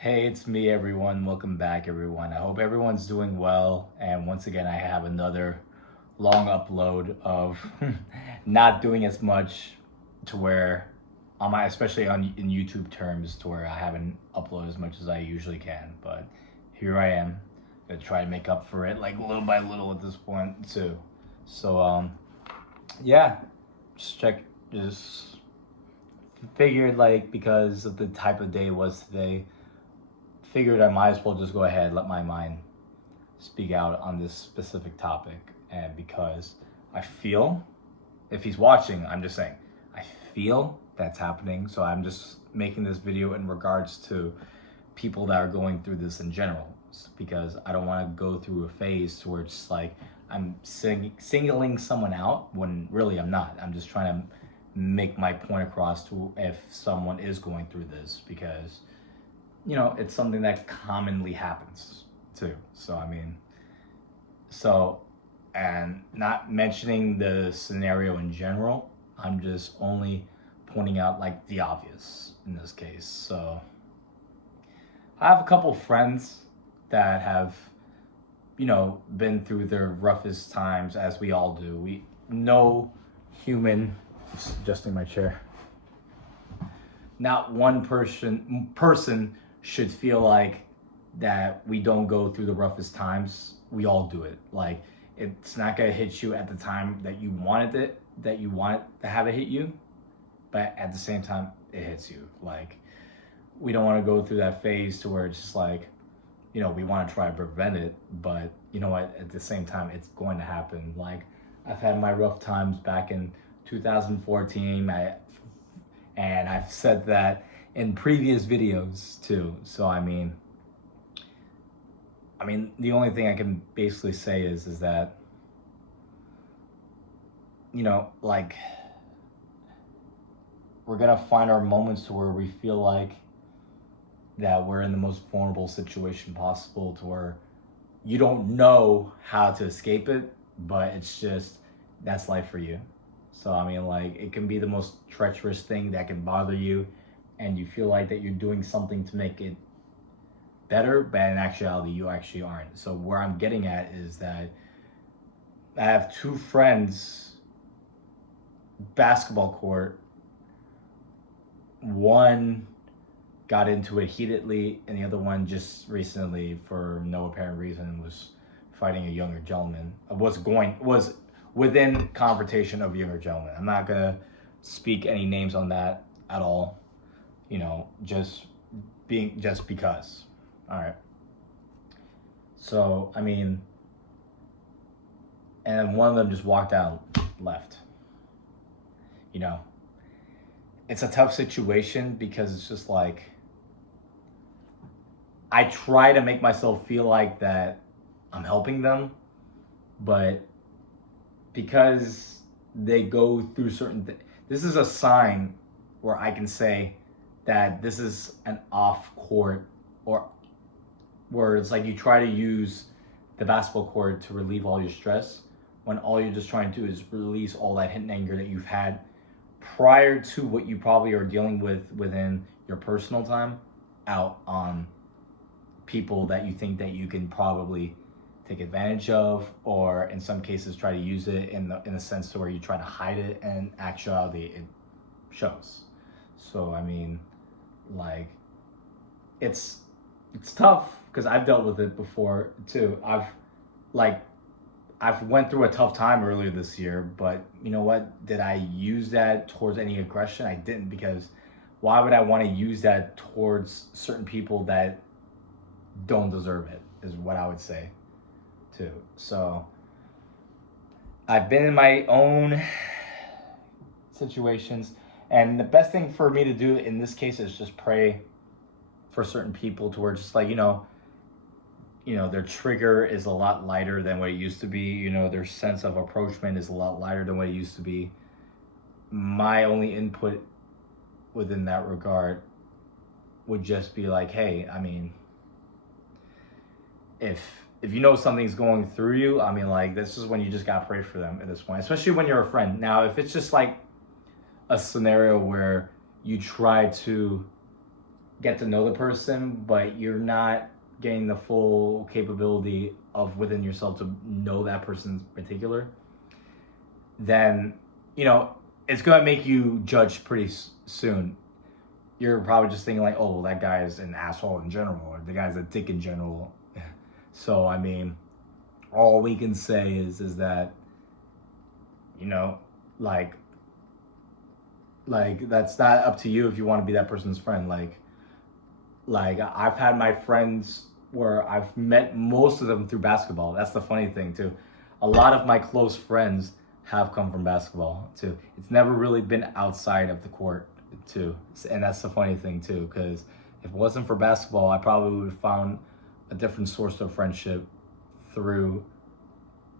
Hey, it's me, everyone. Welcome back, everyone. I hope everyone's doing well. And once again, I have another long upload of not doing as much to where, especially on in YouTube terms, to where I haven't uploaded as much as I usually can. But here I am, gonna try to make up for it, like little by little at this point too. So yeah, just check, just figured like because of the type of day it was today figured I might as well just go ahead and let my mind speak out on this specific topic. And because I feel, if he's watching, I'm just saying, I feel that's happening. So I'm just making this video in regards to people that are going through this in general. Because I don't want to go through a phase where it's like I'm singling someone out when really I'm not. I'm just trying to make my point across to if someone is going through this because it's something that commonly happens too. So and not mentioning the scenario in general, I'm just only pointing out like the obvious in this case. So I have a couple friends that have, been through their roughest times as we all do. We no human, just adjusting my chair. Not one person should feel like that we don't go through the roughest times. We all do it. Like it's not gonna hit you at the time that you wanted it, that you want to have it hit you, but at the same time it hits you. Like we don't want to go through that phase to where it's just like, we want to try to prevent it, but you know what? At the same time, it's going to happen. Like I've had my rough times back in 2014. And I've said that in previous videos too. So the only thing I can basically say is that like we're gonna find our moments to where we feel like that we're in the most vulnerable situation possible, to where you don't know how to escape it, but it's just that's life for you. So like it can be the most treacherous thing that can bother you, and you feel like that you're doing something to make it better, but in actuality you actually aren't. So where I'm getting at is that I have two friends, basketball court. One got into it heatedly, and the other one just recently, for no apparent reason, was fighting a younger gentleman. Was within confrontation of a younger gentleman. I'm not gonna speak any names on that at all. Just because. All right. So and one of them just walked out, left. It's a tough situation because it's just like I try to make myself feel like that I'm helping them, but because they go through certain things, this is a sign where I can say that this is an off court, or where it's like you try to use the basketball court to relieve all your stress when all you're just trying to do is release all that hidden anger that you've had prior to what you probably are dealing with within your personal time out on people that you think that you can probably take advantage of, or in some cases try to use it in a sense to where you try to hide it, and actuality it shows. So like it's tough because I've dealt with it before too. I've went through a tough time earlier this year, but you know what? Did I use that towards any aggression? I didn't, because why would I want to use that towards certain people that don't deserve it, is what I would say too. So I've been in my own situations, and the best thing for me to do in this case is just pray for certain people to where just like their trigger is a lot lighter than what it used to be. Their sense of approachment is a lot lighter than what it used to be. My only input within that regard would just be like, hey, if something's going through you, like this is when you just gotta pray for them at this point, especially when you're a friend. Now, if it's just like a scenario where you try to get to know the person, but you're not getting the full capability of within yourself to know that person in particular, then, you know, it's going to make you judge pretty soon. You're probably just thinking like, oh, well, that guy is an asshole in general, or the guy's a dick in general. So, I mean, all we can say is that, you know, like that's not up to you if you want to be that person's friend. Like I've had my friends where I've met most of them through basketball. That's the funny thing too. A lot of my close friends have come from basketball too. It's never really been outside of the court too, and that's the funny thing too. Because if it wasn't for basketball, I probably would have found a different source of friendship through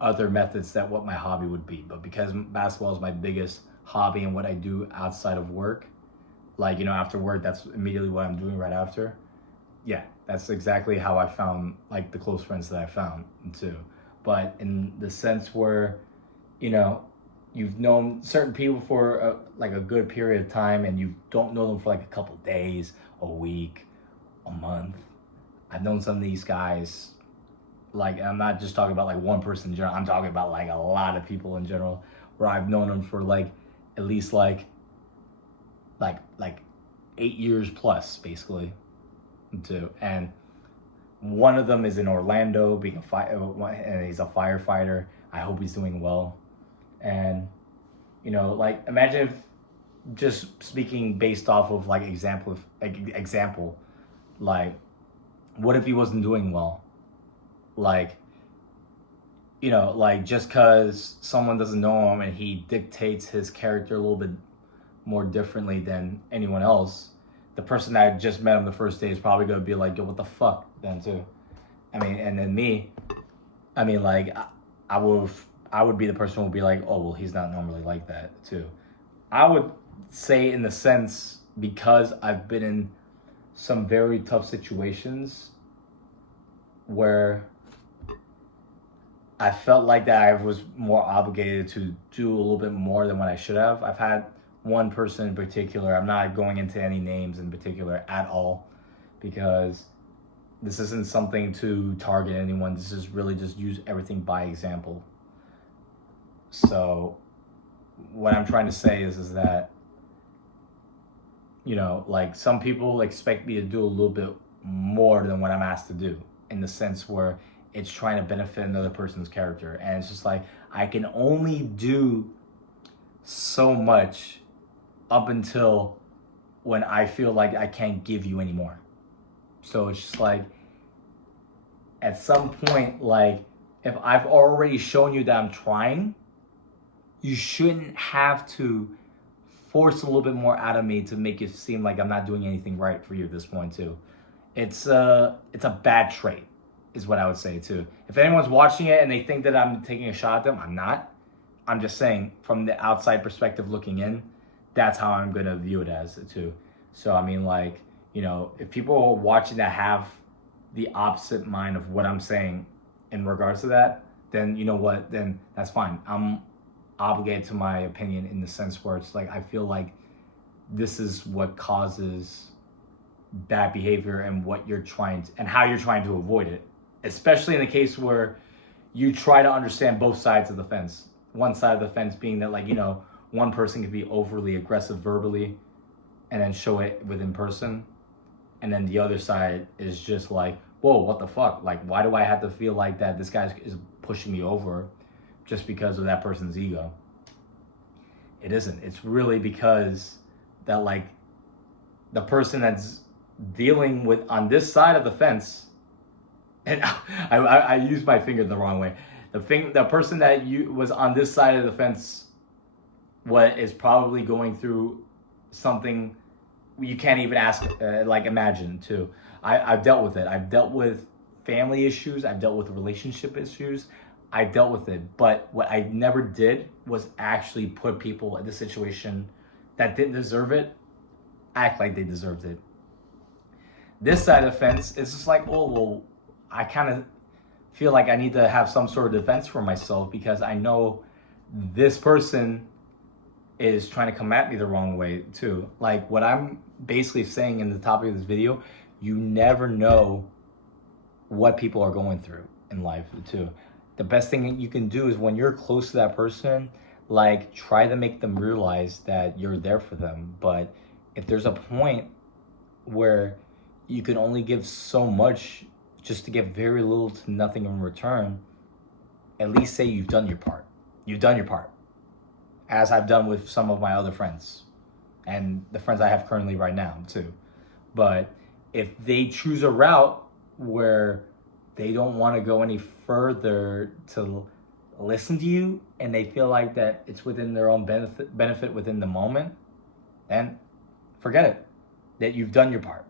other methods that what my hobby would be. But because basketball is my biggest hobby and what I do outside of work, like, you know, after work, that's immediately what I'm doing right after. Yeah, that's exactly how I found like the close friends that I found too. But in the sense where, you know, you've known certain people for like a good period of time, and you don't know them for like a couple days, a week, a month. I've known some of these guys, like, I'm not just talking about like one person in general, I'm talking about like a lot of people in general, where I've known them for like at least like 8 years plus, basically, too. And one of them is in Orlando, being and he's a firefighter. I hope he's doing well. And, you know, like, imagine if, just speaking based off of like example, like, what if he wasn't doing well? Like, you know, like, just because someone doesn't know him and he dictates his character a little bit more differently than anyone else, the person that just met him the first day is probably going to be like, yo, what the fuck, then too. I mean, and then me, I mean, like, I would be the person who would be like, oh, well, he's not normally like that too. I would say, in the sense, because I've been in some very tough situations where I felt like that I was more obligated to do a little bit more than what I should have. I've had one person in particular, I'm not going into any names in particular at all, because this isn't something to target anyone. This is really just use everything by example. So what I'm trying to say is that, you know, like, some people expect me to do a little bit more than what I'm asked to do, in the sense where it's trying to benefit another person's character. And it's just like, I can only do so much up until when I feel like I can't give you any more. So it's just like, at some point, like, if I've already shown you that I'm trying, you shouldn't have to force a little bit more out of me to make it seem like I'm not doing anything right for you at this point too. It's a bad trait, is what I would say too. If anyone's watching it and they think that I'm taking a shot at them, I'm not. I'm just saying, from the outside perspective looking in, that's how I'm gonna view it as too. So I mean, like, you know, if people are watching that have the opposite mind of what I'm saying in regards to that, then you know what, then that's fine. I'm obligated to my opinion, in the sense where it's like, I feel like this is what causes bad behavior, and what you're trying to, and how you're trying to avoid it, especially in the case where you try to understand both sides of the fence. One side of the fence being that, like, you know, one person can be overly aggressive verbally and then show it within person, and then the other side is just like, whoa, what the fuck, like, why do I have to feel like that this guy is pushing me over just because of that person's ego? It isn't. It's really because that, like, the person that's dealing with on this side of the fence, and I used my finger the wrong way. The person that was on this side of the fence, what is probably going through something you can't even ask, like, imagine too. I've dealt with it. I've dealt with family issues. I've dealt with relationship issues. I dealt with it. But what I never did was actually put people in the situation that didn't deserve it, act like they deserved it. This side of the fence is just like, oh, well, I kind of feel like I need to have some sort of defense for myself, because I know this person is trying to come at me the wrong way too. Like what I'm basically saying in the topic of this video, you never know what people are going through in life too. The best thing that you can do is when you're close to that person, like try to make them realize that you're there for them. But if there's a point where you can only give so much just to get very little to nothing in return, at least say you've done your part. You've done your part, as I've done with some of my other friends and the friends I have currently right now too. But if they choose a route where they don't want to go any further to listen to you and they feel like that it's within their own benefit within the moment, then forget it. That you've done your part.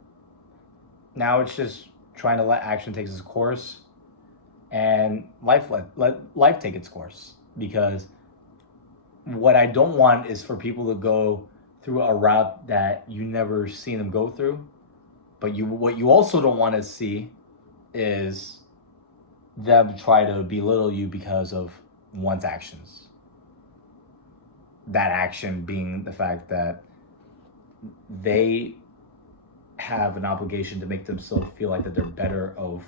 Now it's just trying to let action take its course and let life take its course. Because what I don't want is for people to go through a route that you never seen them go through. But what you also don't want to see is them try to belittle you because of one's actions. That action being the fact that they have an obligation to make themselves feel like that they're better of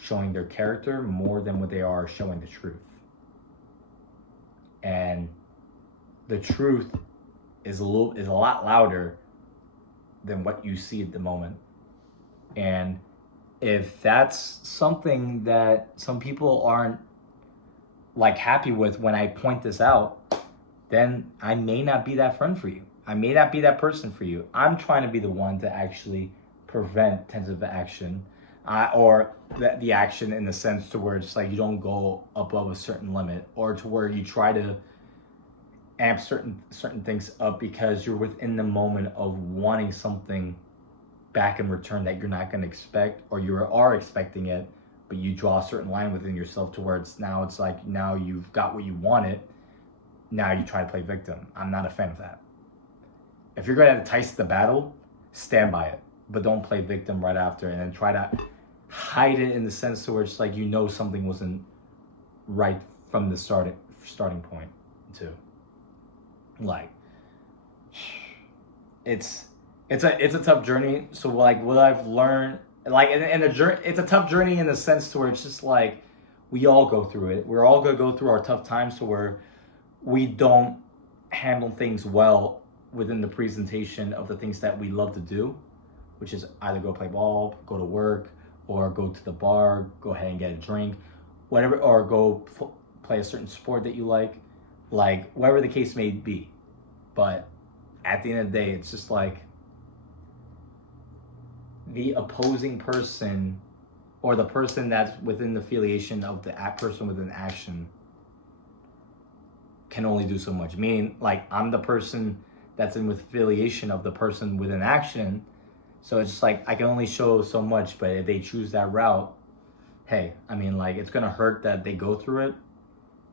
showing their character more than what they are showing the truth. And the truth is a lot louder than what you see at the moment. And if that's something that some people aren't like happy with when I point this out, then I may not be that friend for you. I may not be that person for you. I'm trying to be the one to actually prevent tentative action, or the action in the sense to where it's like you don't go above a certain limit, or to where you try to amp certain things up because you're within the moment of wanting something back in return that you're not going to expect, or you are expecting it, but you draw a certain line within yourself to where it's like now you've got what you wanted, now you try to play victim. I'm not a fan of that. If you're going to entice the battle, stand by it, but don't play victim right after and then try to hide it in the sense to where it's like you know something wasn't right from the starting point too. Like it's a tough journey. So like what I've learned, like in the journey, it's a tough journey in the sense to where it's just like we all go through it. We're all gonna go through our tough times to where we don't handle things well within the presentation of the things that we love to do, which is either go play ball, go to work, or go to the bar, go ahead and get a drink, whatever, or go play a certain sport that you like whatever the case may be. But at the end of the day, it's just like the opposing person or the person that's within the affiliation of the person within action can only do so much. Meaning, like, I'm the person that's in with affiliation of the person within action. So it's just like, I can only show so much, but if they choose that route, hey, I mean, like, it's going to hurt that they go through it,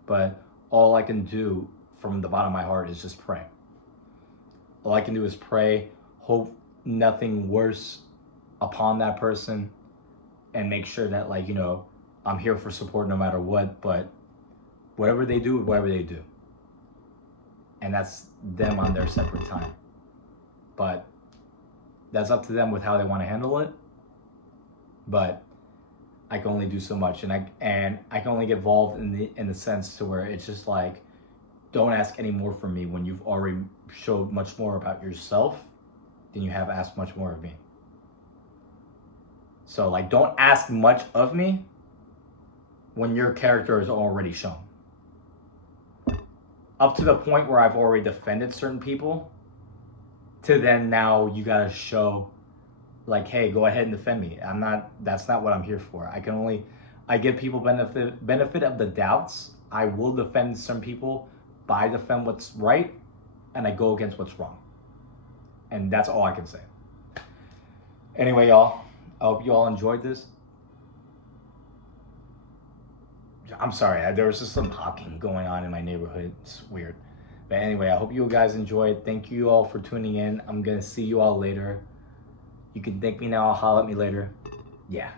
but all I can do from the bottom of my heart is just pray. All I can do is pray, hope nothing worse upon that person, and make sure that, like, you know, I'm here for support no matter what, but whatever they do. And that's them on their separate time. But that's up to them with how they want to handle it. But I can only do so much, and I can only get involved in the sense to where it's just like, don't ask any more from me when you've already showed much more about yourself than you have asked much more of me. So like, don't ask much of me when your character is already shown. Up to the point where I've already defended certain people, to then now you gotta show like, hey, go ahead and defend me. That's not what I'm here for. I give people benefit of the doubts. I will defend some people, but I defend what's right and I go against what's wrong. And that's all I can say. Anyway, y'all, I hope you all enjoyed this. I'm sorry, there was just some honking going on in my neighborhood. It's weird. But anyway, I hope you guys enjoyed. Thank you all for tuning in. I'm going to see you all later. You can thank me now, holler at me later. Yeah.